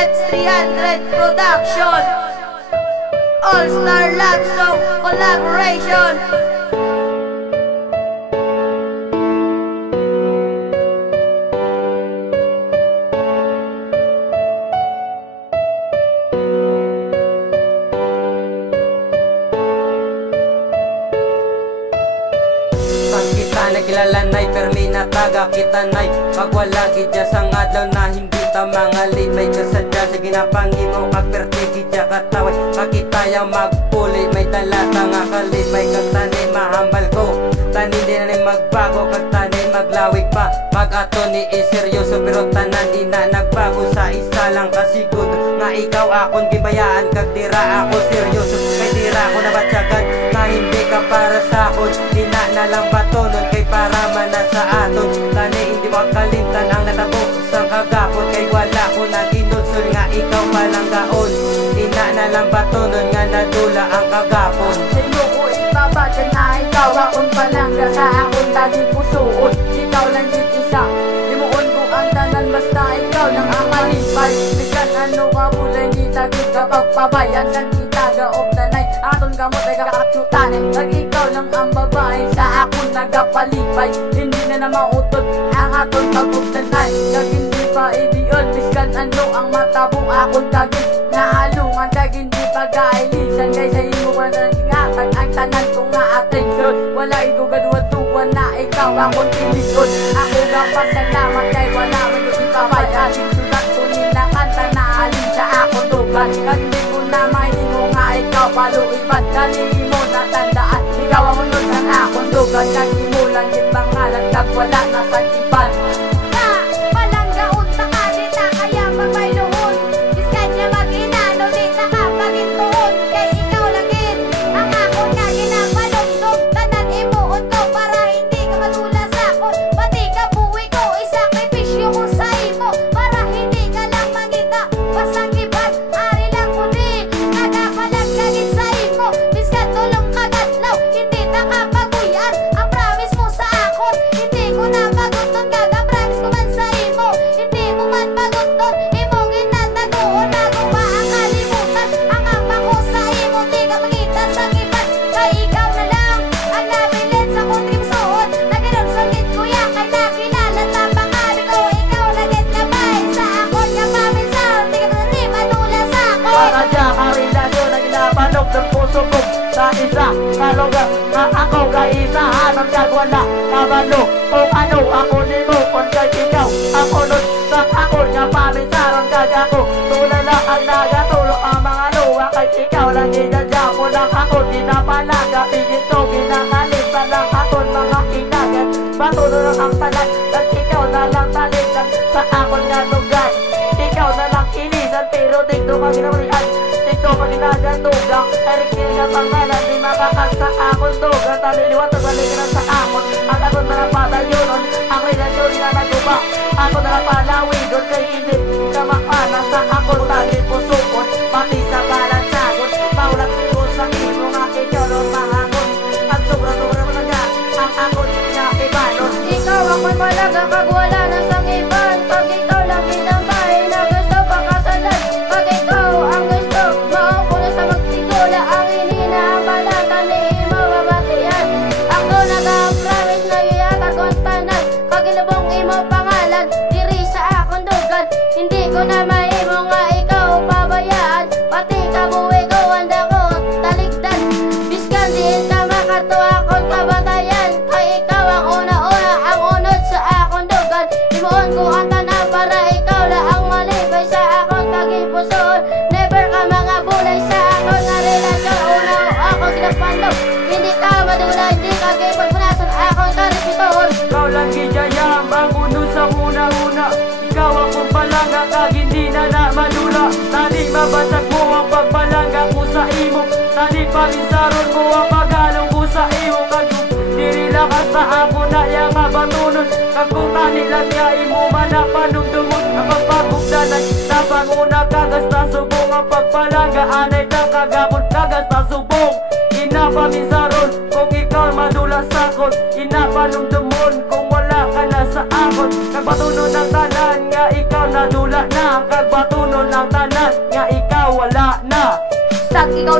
Let's 300 Production, All-Star Love Song Collaboration. Kita nagilalanay permi na taga kita nay pagwala gidya sang adlaw na hindi ta mangalip may kasadya sa ginapangimo kaperte gidya kataway pakitayang magpuli may talata nga kalip may kagtani mahambal ko tani din na magbago kagtani maglawig pa mag-ato ni seryoso pero tanan di na nagbago sa isa lang kasigod nga ikaw akong gibayaan kag dira ako seryoso kay dira ako nabatyagan nga hindi ka para sa akon di na lang batonon kay para man na sa aton tani hindi makalimtan ang natabo sang kagapon kay wala ko naginulsol nga ikaw palang gaon ina na lang batonon nga nadula ang kagapon sa iyo ko ibabadyan na ikaw akong palangga sa akong taging pusoon ikaw lang din isa limuon ko ang tanan basta ikaw nang ang malipay bisan ano ka mula hindi tagig kapag pabayan sang kita gaop nanay aton gamot ay kakakyutan nag ikaw lang ang babae sa akong nagapalipay hindi na mautod ang aton pagpugtanay kag hindi pa idiyon biskan ano ang matabong akong tagig naalungan kag hindi pag-ailisan kay sa imo man ang ingatag ang tanan ko nga atensyon wala igugaduatuan na ikaw akong tilikod ako gapasalamat kay wala man yung ikabay ating sulat ko nilakanta na alin sa akong tugan kag di ko na mahimo nga ikaw paluiban dali mo natandaan ikaw ang unod ng akong tugan kag imo lang yung pangalan kag wala na sa iban sa isa kalugar nga ako kaisahan ang kagwala kabalo kung ano ako nimo kung kay ikaw ang unod sa ako nga paminsaron kag ako tulala ang nagatulong ang mga luwa kay ikaw lang ginadya ko lang ako dinapalaga pigit ko ginakalitan lang ako mga inagat batulo lang ang talag at ikaw na lang talitan sa akon nga lugar ikaw na lang ilisan pero dito ka ginamalian dito ka ginagatugang Eric nga pangalan di makakasta akong dugan taliliwat at balikan sa akon at akong narapadayonon ang relasyon nga naguba ako narapalawidon kay hindi ka makana sa akong tali pusukon pati sa balansagon maulat ko sa imo nga ikaw ng mahangos at sobra-sobra mo naga ang akon nga ibanos ikaw ako'y malaga kag wala na sang iban pag ikaw lang kinambay na gusto pakasalan pag ikaw ang gusto maupo na sa magtigula ang inina ang balata ni imo babatian ako nag-promise na iyatag ang tanan kag ilubong imo pangalan diri sa akong dugan hindi ko na mahimo nga ikaw pabayaan pati kabuhi ko handa ko taligdan biskan diin na makato akong kabatayan kay ikaw ang una-una ang unod sa akong dugan limuon ko ang tanan para ikaw la ang malibay sa akong tagipusoon never ka mga bulay sa akong nga relasyon una ako ginapandog hindi ka madula hindi ka kipagpunasan akong karisitoon ikaw lang gijayam ang uno sa una-una ikaw akong palangga kag hindi na madula tani mabasag mo ang pagpalangga ko sa imo tani paminsaron mo ang paghalong ko sa imo kag diri lakas na ako na yang mabatunon kag kung tani lang niya imo man na panumdumon ang pagpagugdanan tasang una kagas na subong ang pagpalangga anay na kagabon kagas na subong inapaminsaron kung ikaw madula sakon inapanumdumon kung wala ka na sa akon kag batunon ng tanan nga ikaw nadula na kag batunon ng tanan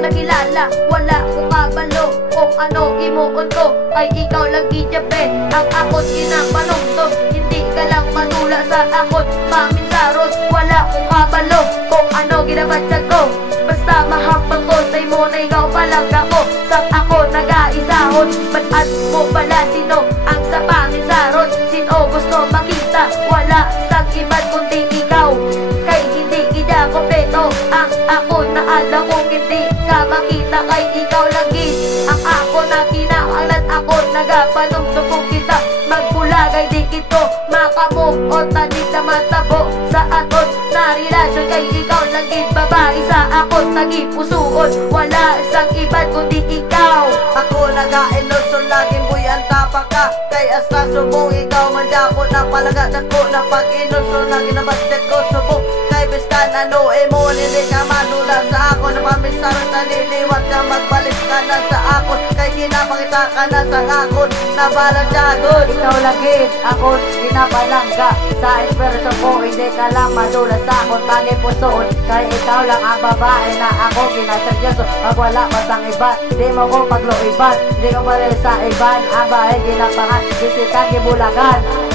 nakilala, wala ko kabalo. Kung ano imuon ko, ay ikaw lang gijabe. Ang akot ginapanungtog, hindi ka lang manula sa akot. Paminsarot, wala ko kabalo. Kung ano ginabatsag ko, basta mahapang ko sa imo na ikaw palang ako. Sa ako nag-aisahon, ba't mo pala sino ang sa paminsarot? Sino gusto makita, wala sa iba't kundi ikaw. Kay hindi kita kompleto ang ako na alam kong hindi ka makita. Kay ikaw lagi ang ako na kinakalat. Ako nagapanumtupong kita magbulagay dikit ko makamove o tanig na matabo sa aton na relasyon. Kay ikaw lagi babae sa akot nagipusuon, wala isang iba't kundi ikaw. Ako nag-a-endorso, laging buyan tapak ka. Kay asta subong ikaw man dapot na palagat ako na pag-endorso na ginabatsag ko subong. Kay biskan ano mo hindi ka manula sa ako na paminsarot na liliwat ka magbalik ka na sa ako. Kay ginapakita ka na sa ako na balang jagod. Ikaw lagi, ako ginapalangga sa inspirasyon ko, hindi ka lang madula sa akong tagi pusoon. Kaya ikaw lang ang babae na ako ginaseryoso. Pag wala pa sang iba, di mo ko pagluiban. Di ko pa rin sa iban, ang bahay ginapangan, bisikan gibulagan.